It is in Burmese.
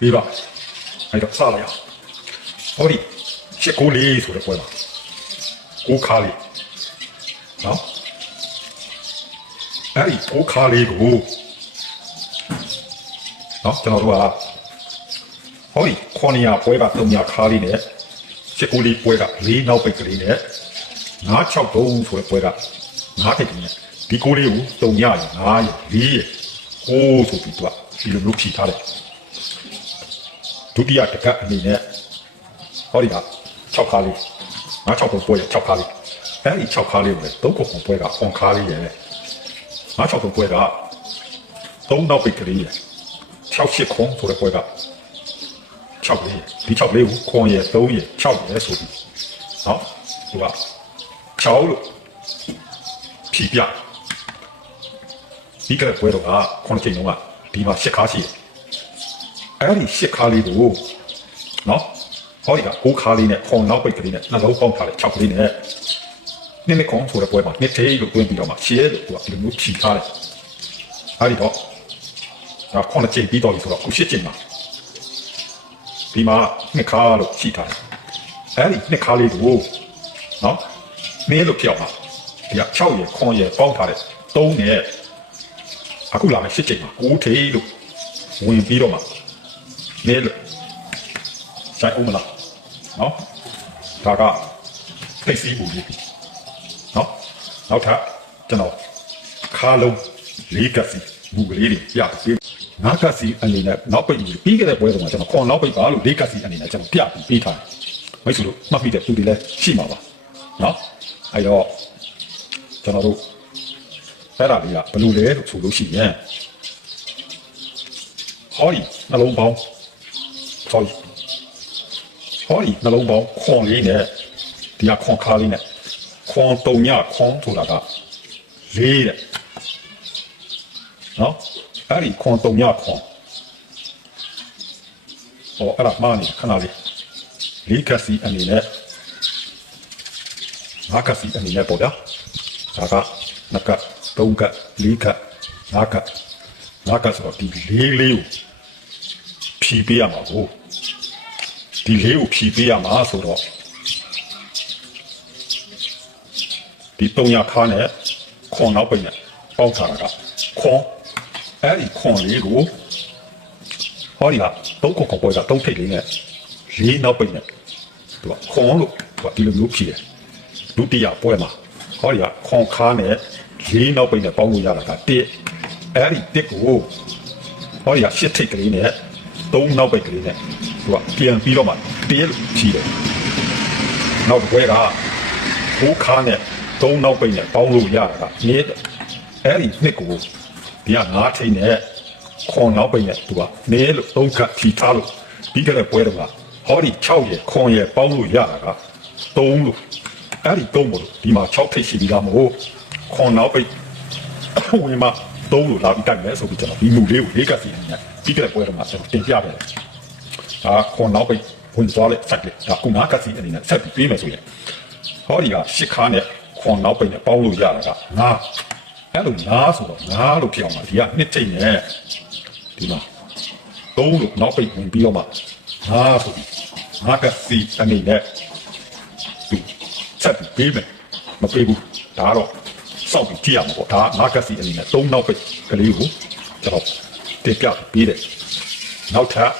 ပြီးပါအဲ့တော့စလိုက်အောင်ဟောဒီရှစ်ကိုလေးဆိုတဲ့ပွဲမှာကိုခါလေးနော်အဲ့ဒီကိုခါလေးကိုနော်ကျွန်တော်တို့ကဟောဒီခေါင်းရပွဲက300ခါလေးနဲ့ရှစ်ကိုလေးပွဲက4နောက်ပိတ်ကလေးနဲ့963ဆိုတဲ့ပွဲက9ထိပ်ကလေးနဲ့ဒီကိုလေးကို300ရ9ရ4ရဟိုးဆိုပြီးတော့ဒီလိုမျိုးဖြီထားတယ်ဒုတိယတကတ်အနေနဲ့ဟောဒီက6ခါလေး963ပွဲရ6ခါလေးအဲ့ဒီ6ခါလေးကို3ခုပွဲကခွန်ခါလေးရယ်963ပွဲက3နောက်ပိတ်ကလေးရယ်68ခွန်ဆိုတဲ့ပွဲက6လေးဒီ6လေးကိုခွန်ရယ်3ရယ်6ရယ်ဆိုပြီးနော်သူက6လို့ဖြီပြဒီကပွဲတော့ကခွန်ချိန်လုံးကဒီမှာ8ခါရှိတယ်အဲ့ဒီ8ခါလေးကိုနော်ဟောဒီက9ခါလေးနဲ့ခွန်နောက်ပိတ်ကလေးနဲ့နှလုံးပေါင်းထားတဲ့6ကလေးနဲ့နှစ်ခွန်ဆိုတဲ့ပွဲမှာနှစ်သေးလို့တွင်းပြီးတော့မှရှဲလို့သူကဒီလိုမျိုးဖြီထားတယ်အဲ့ဒီတော့ဒါခွန်ချိန်ပြီးတော့ပြီဆိုတော့ခု8ချိန်မှာဒီမှာနှစ်ခါလို့ရှိထားတယ်အဲ့ဒီနှစ်ခါလေးကိုနော်နည်းလို့ပြောက်မှာဒီက6ရယ်ခွန်ရယ်ပေါင်းထားတဲ့3နဲ့အခုလာမယ်8ချိန်မှာ9ထေလို့ဝင်ပြီးတော့မှနည်းလို့ဆိုင်အောင်မလားနော်ဒါကသိစီဘူးလေးနော်နောက်ထပ်ကျွန်တော်ခါလုံး4ကစီဘူးကလေးတွေပြပြီး9ကစီအနေနဲ့နောက်ပိတ်ပြီးခဲ့တဲ့ပွဲတုန်းကကျွန်တော်ခွန်နောက်ပိတ်ပါလို့4ကစီအနေနဲ့ကျွန်တော်ပြပြီးပေးထားတယ်မိတ်ဆွေတို့မှတ်ပြီးတဲ့သူတွေလည်းရှိမှာပါနော်အဲ့တော့ကျွန်တော်တို့အဲ့ဒါလေးကဘယ်လိုလဲလို့ဆိုလို့ရှိရင်ဟောဒီနှလုံးပေါင်းဟောဒီနှလုံးပေါင်းခွန်လေးနဲ့ဒီကခွန်ခါလေးနဲ့ခွန်3ညခွန်ဆိုတာက4တဲ့နော်အဲ့ဒီခွန်3ညခွန်ဟောအဲ့ဒါမှနေခဏလေး4ကစီအနေနဲ့5ကစီအနေနဲ့ပေါ့ဗျာဒါက2က3က4က5က5ကဆိုတော့ဒီ4လေးကိုဖြီးပေးရမှာကိုဒီ4ကိုဖြီးပေးရမှာဆိုတော့ဒီ300ခါနဲ့ခွန်နောက်ပိတ်နဲ့ပေါင်းထားတာကခွန်အဲ့ဒီခွန်လေးကိုဟောဒီက3ခုခွန်ပွဲက3ထိပ်လေးနဲ့4နောက်ပိတ်နဲ့သူကခွန်လို့သူကဒီလိုမျိုးဖြီးတယ်ဒုတိယပွဲမှာဟောဒီကခွန်ခါနဲ့4နောက်ပိတ်နဲ့ပေါင်းလို့ရတာက1အဲ့ဒီ1ကိုဟောဒီက8ထိပ်ကလေးနဲ့3နောက်ပိတ်ကလေးနဲ့သူကပြန်ပြီးတော့မှ1လို့ဖြီးတယ်နောက်ပွဲက9ခါနဲ့3နောက်ပိတ်နဲ့ပေါင်းလို့ရတာက2အဲ့ဒီ2ကိုဒီက9ထိပ်နဲ့ခွန်နောက်ပိတ်နဲ့သူက2လို့3ခါဖြီးထားလို့ပြီးကြတဲ့ပွဲတော့ကဟောဒီ6ရယ်ခွန်ရယ်ပေါင်းလို့ရတာက3လို့အဲ့ဒီ3မို့ဒီမှာ6ထိပ်ရှိပြီးသားမို့ခွန်နောက်ပိတ်ဝင်မှာ3လို့လာပြီးတိုက်မယ်ဆိုပြီးကျွန်တော်ဒီမူလေးကို၄ကစီနဲ့ပြီးကြတဲ့ပွဲတော့မှကျွန်တော်တင်ပြပေးတယ်ဒါခွန်နောက်ပိတ်ဝင်သွားတဲ့ဆက်လေးဒါ9ကစီအနေနဲ့ဆက်ပြီးပြေးမယ်ဆိုရင်ဟောဒီက10ခါနဲ့ခွန်နောက်ပိတ်နဲ့ပေါင်းလို့ရတာက9အဲ့လို9ဆိုတော့9လို့ဖြစ်အောင်ပါဒီက2ထိပ်နဲ့ဒီမှာ3လို့နောက်ပိတ်ဝင်ပြီးတော့မှ9ဆိုပြီး9ကစီအနေနဲ့ဆက်ပြီးပေးမယ်မပေးဘူးဒါတော့စောက်ပြီးကြည့်ရမှာပေါ့ဒါ9ကစီအနေနဲ့3နောက်ပိတ်ကလေးကိုကျွန်တော်တင်ပြပေးတယ်နောက်ထပ်